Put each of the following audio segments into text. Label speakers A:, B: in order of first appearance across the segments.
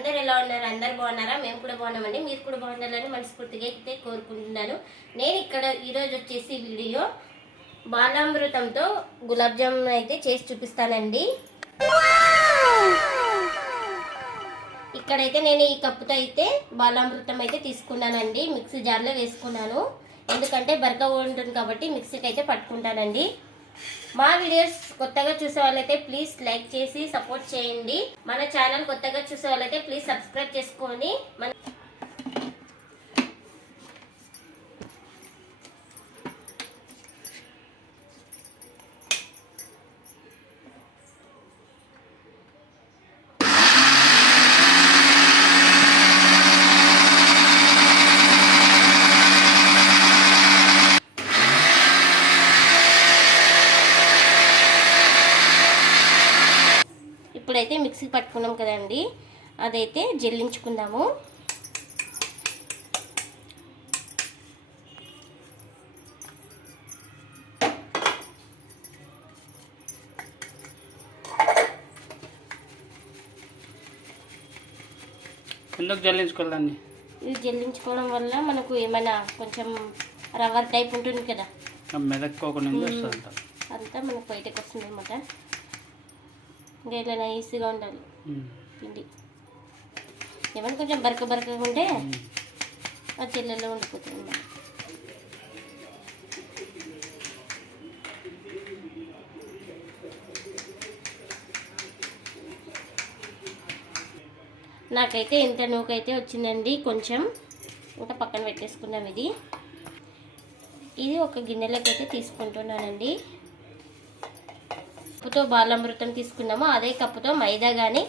A: అందరు ఎలా ఉన్నారు? అందరు బాగున్నారా? మేము కూడా బాగున్నామండి. మీరు కూడా బాగుండాలని మనస్ఫూర్తిగా అయితే కోరుకుంటున్నాను. నేను ఇక్కడ ఈరోజు వచ్చేసి వీడియో బాలామృతంతో గులాబ్ జామున్ అయితే చేసి చూపిస్తానండి. ఇక్కడైతే నేను ఈ కప్పుతో అయితే బాలామృతం అయితే తీసుకున్నానండి. మిక్సీ జార్లో వేసుకున్నాను. ఎందుకంటే బరక ఉంటుంది కాబట్టి మిక్సీకి అయితే పట్టుకుంటానండి. మా వీడియోస్ కొత్తగా చూసే వాళ్ళైతే ప్లీజ్ లైక్ చేసి సపోర్ట్ చేయండి. మన ఛానల్ కొత్తగా చూసే వాళ్ళైతే ప్లీజ్ సబ్స్క్రైబ్ చేసుకొని మన ఇప్పుడైతే మిక్సీ పట్టుకున్నాం కదండి. అదైతే జల్లించుకుందాము.
B: ఎందుకు జల్లించుకోవాలండి
A: ఇది జల్లించుకోవడం వల్ల మనకు ఏమైనా కొంచెం రవ్వర్ టైప్ ఉంటుంది కదా.
B: మెదక్కోకుండా
A: అంతా మనకు బయటకు వస్తుంది అనమాట ఇంకా ఇలా నైస్గా ఉండాలి. పిండి. ఏమైనా కొంచెం బరక బరకగా ఉంటే ఆ చెల్లెల్లో ఉండిపోతుంది. నాకైతే ఇంత నూకైతే వచ్చిందండి కొంచెం ఇంకా పక్కన పెట్టేసుకున్నాం ఇది. ఇది ఒక గిన్నెలోకి అయితే తీసుకుంటున్నానండి. కప్పుతో బాలామృతం తీసుకున్నామో అదే కప్పుతో మైదా కానీ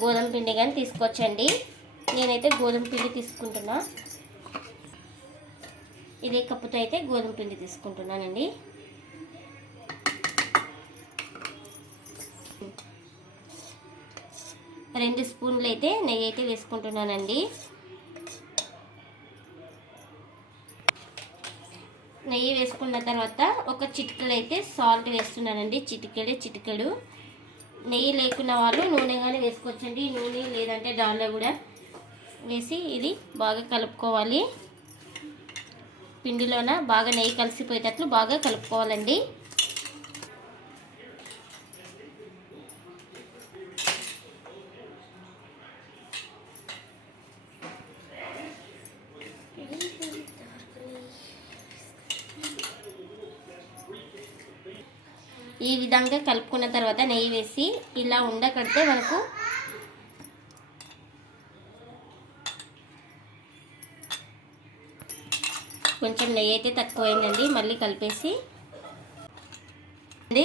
A: గోధుమ పిండి కానీ తీసుకోవచ్చండి. నేనైతే గోధుమ పిండి తీసుకుంటున్నా. ఇదే కప్పుతో అయితే గోధుమ పిండి తీసుకుంటున్నానండి. రెండు స్పూన్లు అయితే నెయ్యి అయితే వేసుకుంటున్నానండి. నెయ్యి వేసుకున్న తర్వాత ఒక చిటికెడు అయితే సాల్ట్ వేస్తున్నానండి. చిటికలే చిటికెడు నెయ్యి లేకున్న వాళ్ళు నూనె కానీ వేసుకోవచ్చండి. నూనె లేదంటే డాల్లో కూడా వేసి ఇది బాగా కలుపుకోవాలి. పిండిలోన బాగా నెయ్యి కలిసిపోయేటట్లు బాగా కలుపుకోవాలండి. ఈ విధంగా కలుపుకున్న తర్వాత నెయ్యి వేసి ఇలా ఉండకడితే మనకు కొంచెం నెయ్యి అయితే తక్కువైందండి. మళ్ళీ కలిపేసి అండి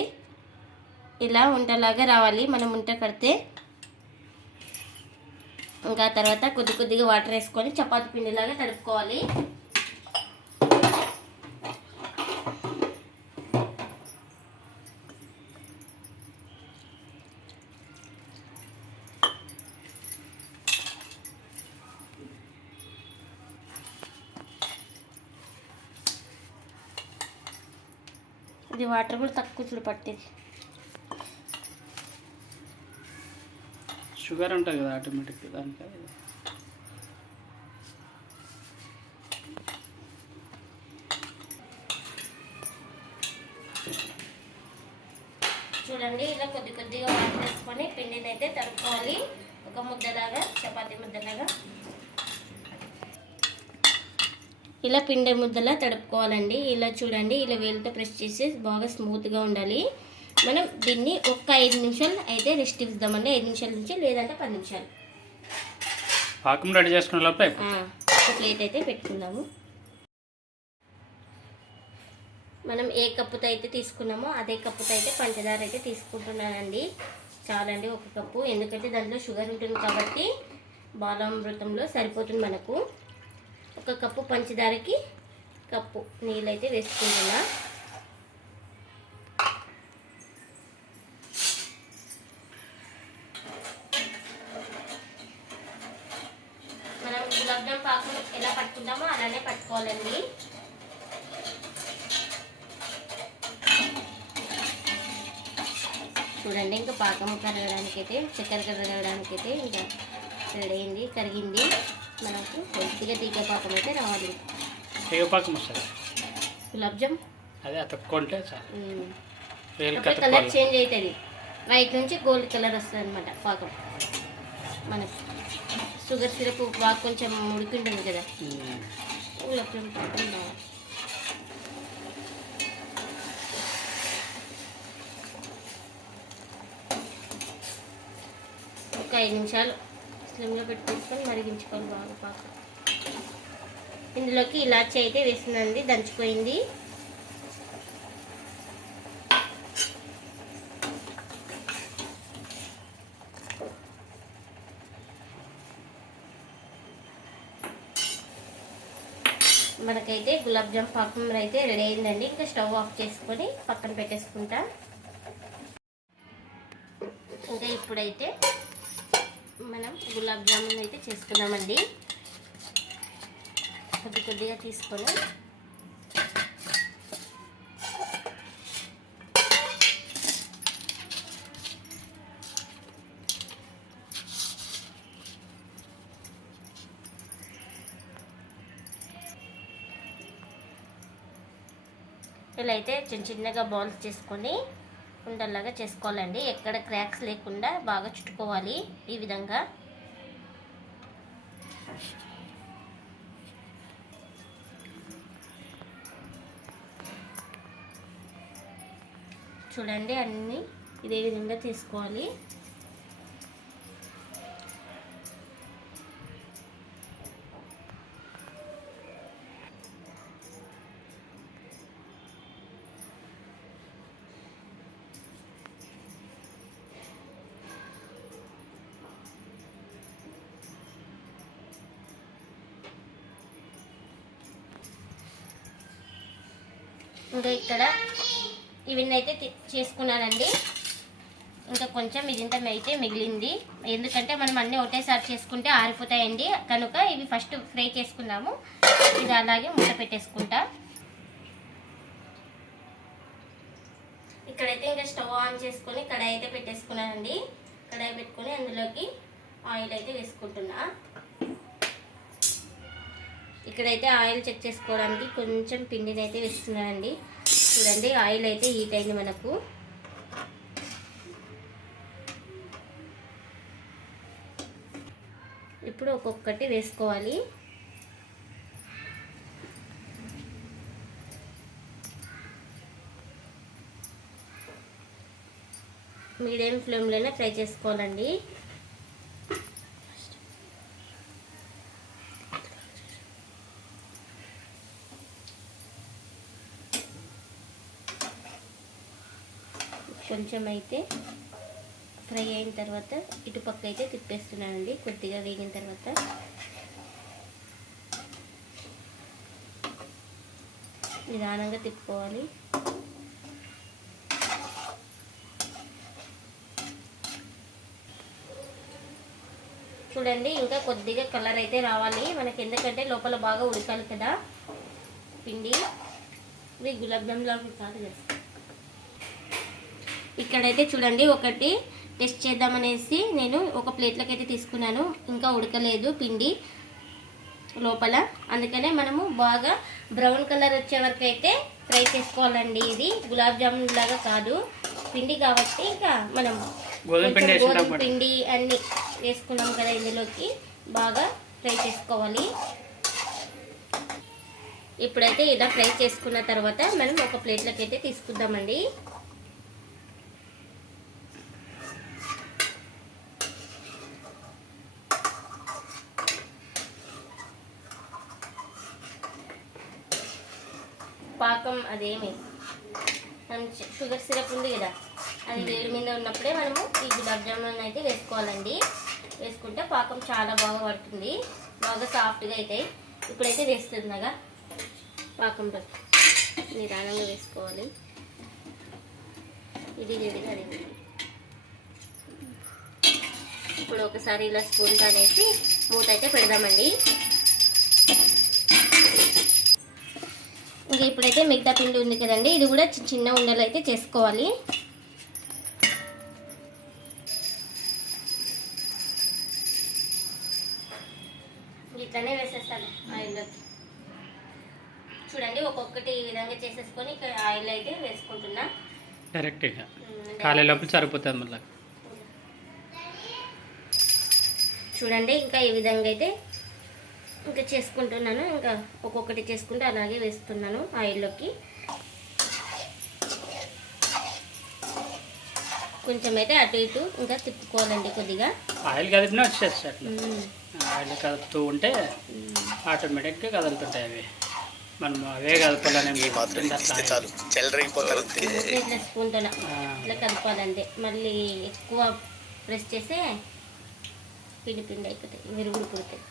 A: ఇలా ఉంటలాగా రావాలి. మనం ఉంట కడితే ఇంకా తర్వాత కొద్ది కొద్దిగా వాటర్ వేసుకొని చపాతి పిండిలాగా తడుపుకోవాలి. ఇది వాటర్ కూడా తక్కువ చూడు పట్టేది.
B: షుగర్ ఉంటుంది కదా ఆటోమేటిక్ దానికి.
A: చూడండి ఇలా కొద్ది కొద్దిగా వాటర్ వేసుకొని పిండిని అయితే తడుపుకోవాలి ఒక ముద్దలాగా చపాతీ ముద్దలాగా. ఇలా పిండి ముద్దలా తడుపుకోవాలండి. ఇలా చూడండి ఇలా వేలుతో ప్రెస్ చేసి బాగా స్మూత్గా ఉండాలి. మనం దీన్ని ఒక్క ఐదు నిమిషాలు అయితే రెస్ట్ ఇద్దామండి ఐదు నిమిషాల నుంచి లేదంటే పది నిమిషాలు.
B: పాకం రెడీ చేసుకునే లోపల
A: ఆ, ఒక ప్లేట్ అయితే పెట్టుకుందాము. మనం ఏ కప్పుతో అయితే తీసుకున్నామో అదే కప్పుతో అయితే పంచదార అయితే తీసుకుంటున్నానండి. చాలండి ఒక కప్పు. ఎందుకంటే దాంట్లో షుగర్ ఉంటుంది కాబట్టి బాలామృతంలో సరిపోతుంది మనకు. ఒక కప్పు పంచదారకి కప్పు నీళ్ళైతే వేసుకుంటున్నా. మనం గులాబ్జామ్ పాకం ఎలా పట్టుకుంటామో అలానే పట్టుకోవాలండి. చూడండి ఇంకా పాకం కరగడానికి అయితే చక్కెర కరగడానికైతే అయితే ఇంకా రెడీ అయింది కరిగింది. మనకు కొద్దిగా తీగ పాకం అయితే రావాలి.
B: తెగపాకం వస్తుంది.
A: గులాబ్ జామ్
B: అదే అతుక్కుంటే చాలు.
A: కలర్ చేంజ్ అవుతుంది. వైట్ నుంచి గోల్డ్ కలర్ వస్తుంది అనమాట పాకం. మనకు షుగర్ సిరప్ బాగా కొంచెం ఉడికింటుంది కదా.
B: ఉమ్.
A: గులాబ్ జామ్ పాకం బాగా ఒక ఐదు నిమిషాలు స్లిమ్లో పెట్టేసుకొని మరిగించుకోవాలి బాగా పాక. ఇందులోకి ఇలాచి అయితే వేసిందండి దంచిపోయింది. మనకైతే గులాబ్ జామ్ పాకం అయితే రెడీ అయిందండి. ఇంకా స్టవ్ ఆఫ్ చేసుకొని పక్కన పెట్టేసుకుంటా. ఇంకా ఇప్పుడైతే మనం గులాబ్ జామున్ అయితే చేసుకున్నామండి. కొద్ది కొద్దిగా తీసుకొని ఇలా అయితే చిన్న చిన్నగా బాల్స్ చేసుకొని ఉండల్లాగా చేసుకోవాలండి. ఎక్కడ క్రాక్స్ లేకుండా బాగా చుట్టుకోవాలి ఈ విధంగా. చూడండి అన్నీ ఇదే విధంగా తీసుకోవాలి. ఇంకా ఇక్కడ ఇవన్నీ అయితే చేసుకున్నానండి. ఇంకా కొంచెం ఇదింత అయితే మిగిలింది. ఎందుకంటే మనం అన్నీ ఒకటేసారి చేసుకుంటే ఆరిపోతాయండి. కనుక ఇవి ఫస్ట్ ఫ్రై చేసుకుందాము. ఇది అలాగే మూత పెట్టేసుకుంటా. ఇక్కడైతే ఇంకా స్టవ్ ఆన్ చేసుకొని కడాయి అయితే పెట్టేసుకున్నానండి. కడాయి పెట్టుకొని అందులోకి ఆయిల్ అయితే వేసుకుంటున్నా. ఇక్కడైతే ఆయిల్ చెక్ చేసుకోవడానికి కొంచెం పిండిని అయితే వేస్తున్నానండి. చూడండి ఆయిల్ అయితే హీట్ అయింది మనకు. ఇప్పుడు ఒక్కొక్కటి వేసుకోవాలి. మీడియం ఫ్లేమ్లోనే ఫ్రై చేసుకోవాలండి. కొంచెం అయితే ఫ్రై అయిన తర్వాత ఇటుపక్క అయితే తిప్పేస్తున్నానండి. కొద్దిగా వేగిన తర్వాత నిదానంగా తిప్పుకోవాలి. చూడండి ఇంకా కొద్దిగా కలర్ అయితే రావాలి. మనకి ఎందుకంటే లోపల బాగా ఉడకాలి కదా. పిండి. ఇవి గులాబ్ జామ్ లాగా కాదు కదా. ఇక్కడైతే చూడండి ఒకటి టెస్ట్ చేద్దామనేసి నేను ఒక ప్లేట్లోకి అయితే తీసుకున్నాను. ఇంకా ఉడకలేదు పిండి లోపల. అందుకనే మనము బాగా బ్రౌన్ కలర్ వచ్చే వరకు అయితే ఫ్రై చేసుకోవాలండి ఇది. గులాబ్ జామున్ లాగా కాదు. పిండి కాబట్టి ఇంకా మనం
B: గోధుమ పిండి
A: అన్ని వేసుకున్నాం కదా ఇందులోకి. బాగా ఫ్రై చేసుకోవాలి. ఇప్పుడైతే ఇలా ఫ్రై చేసుకున్న తర్వాత మనం ఒక ప్లేట్లోకి అయితే తీసుకుందామండి. పాకం అదేమి మనం షుగర్ సిరప్ ఉంది కదా అది వేడి మీద ఉన్నప్పుడే మనము ఈ గులాబ్ జామున్ అయితే వేసుకోవాలండి. వేసుకుంటే పాకం చాలా బాగా పడుతుంది బాగా సాఫ్ట్గా అవుతాయి ఇప్పుడైతే వేస్తుండగా పాకంలో. నిదానంగా వేసుకోవాలి. ఇది ఇది అది. ఇది. ఇప్పుడు ఒకసారి ఇలా స్పూన్ అనేసి మూత అయితే పెడదామండి. ఇంకా ఇప్పుడైతే మిగతా పిండి ఉంది కదండి. ఇది కూడా చి- చిన్న ఉండలు అయితే చేసుకోవాలి. ఇట్లనే వేసేస్తాను ఆయిల్లోకి చూడండి ఒక్కొక్కటి ఈ విధంగా చేసేసుకొని ఇక్కడ ఆయిల్ అయితే వేసుకుంటున్నా.
B: డైరెక్ట్ ఇక. ఖాళీ లోపల సరిపోతుంది మళ్ళీ.
A: చూడండి ఇంకా ఈ విధంగా అయితే ఇంకా చేసుకుంటున్నాను. ఇంకా ఒక్కొక్కటి చేసుకుంటూ అలాగే వేస్తున్నాను ఆయిల్లోకి. కొంచెం అయితే అటు ఇటు ఇంకా తిప్పుకోవాలండి కొద్దిగా.
B: ఆయిల్ కదిపినా అట్లా.
A: ఉమ్,
B: ఆయిల్ కదుపుతూ ఉంటే. ఆటోమేటిక్గా కదులుతుంటాయి అవి. మనం అవే కదపాలని
A: ఇట్లా స్పూన్తో ఇట్లా కలపాలంటే మళ్ళీ ఎక్కువ ప్రెస్ చేస్తే పిండి పిండి అయిపోతాయి విరుగుడు పుడతాయి.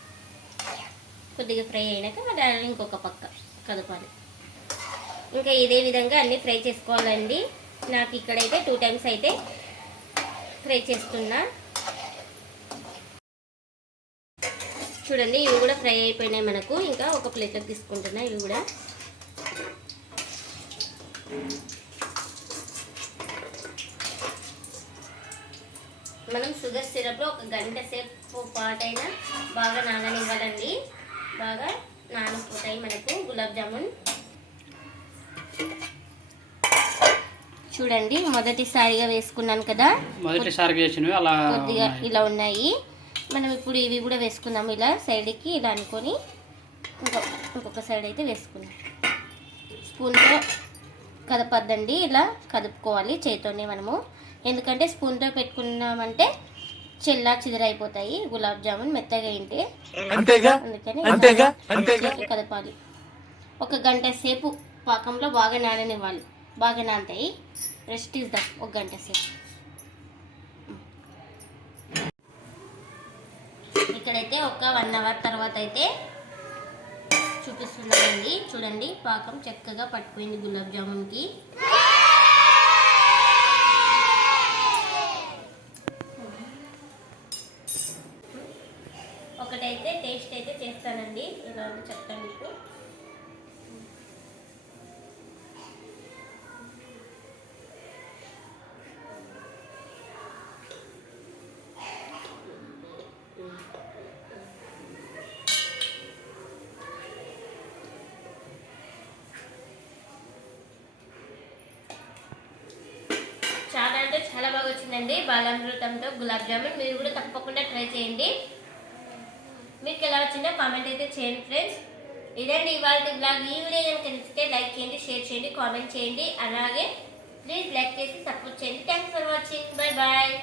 A: కొద్దిగా ఫ్రై అయినాక దాన్ని ఇంకొక పక్క కదపాలి. ఇంకా ఇదే విధంగా అన్నీ ఫ్రై చేసుకోవాలండి. నాకు ఇక్కడైతే టూ టైమ్స్ అయితే ఫ్రై చేస్తున్నా. చూడండి ఇవి కూడా ఫ్రై అయిపోయినాయి మనకు. ఇంకా ఒక ప్లేట్లోకి తీసుకుంటున్నా ఇవి కూడా. మనం షుగర్ సిరప్లో ఒక గంట సేపు పాటైనా బాగా నాననివ్వాలండి. బాగా నానిపోతాయి మనకు గులాబ్ జామున్. చూడండి మొదటిసారిగా వేసుకున్నాను కదా.
B: మొదటిసారి చేసినవి అలా
A: కొద్దిగా. ఇలా ఉన్నాయి. మనం ఇప్పుడు ఇవి కూడా వేసుకుందాం ఇలా సైడ్కి ఇలా అనుకొని ఇంకో ఇంకొక సైడ్ అయితే వేసుకుందాం. స్పూన్తో కదపద్దండి ఇలా కదుపుకోవాలి చేతితోనే మనము. ఎందుకంటే స్పూన్తో పెట్టుకున్నామంటే చెల్లా చిదరైపోతాయి. గులాబ్ జామున్ మెత్తగా ఏంటి
C: అంతేగా?
A: అందుకని కదపాలి. ఒక గంట సేపు పాకంలో బాగా నాననివ్వాలి. బాగా నానతాయి రెస్ట్ ఇద్దాం ఒక గంట సేపు. ఇక్కడైతే ఒక వన్ అవర్ తర్వాత అయితే చూపిస్తున్నానండి. చూడండి పాకం చక్కగా పట్టుకుంది గులాబ్ జామున్కి. చాలా బాలామృతంతో గులాబ్ జామున్. మీరు కూడా తప్పకుండా ట్రై చేయండి. మీకు ఎలా వచ్చిందో కామెంట్ అయితే చేయండి ఫ్రెండ్స్. ఇదండి ఇవాళ బ్లాగ్. ఈ వీడియో కనుక నచ్చితే లైక్ చేయండి షేర్ చేయండి కామెంట్ చేయండి. అలాగే ప్లీజ్ లైక్ చేసి సపోర్ట్ చేయండి. Thanks for watching bye bye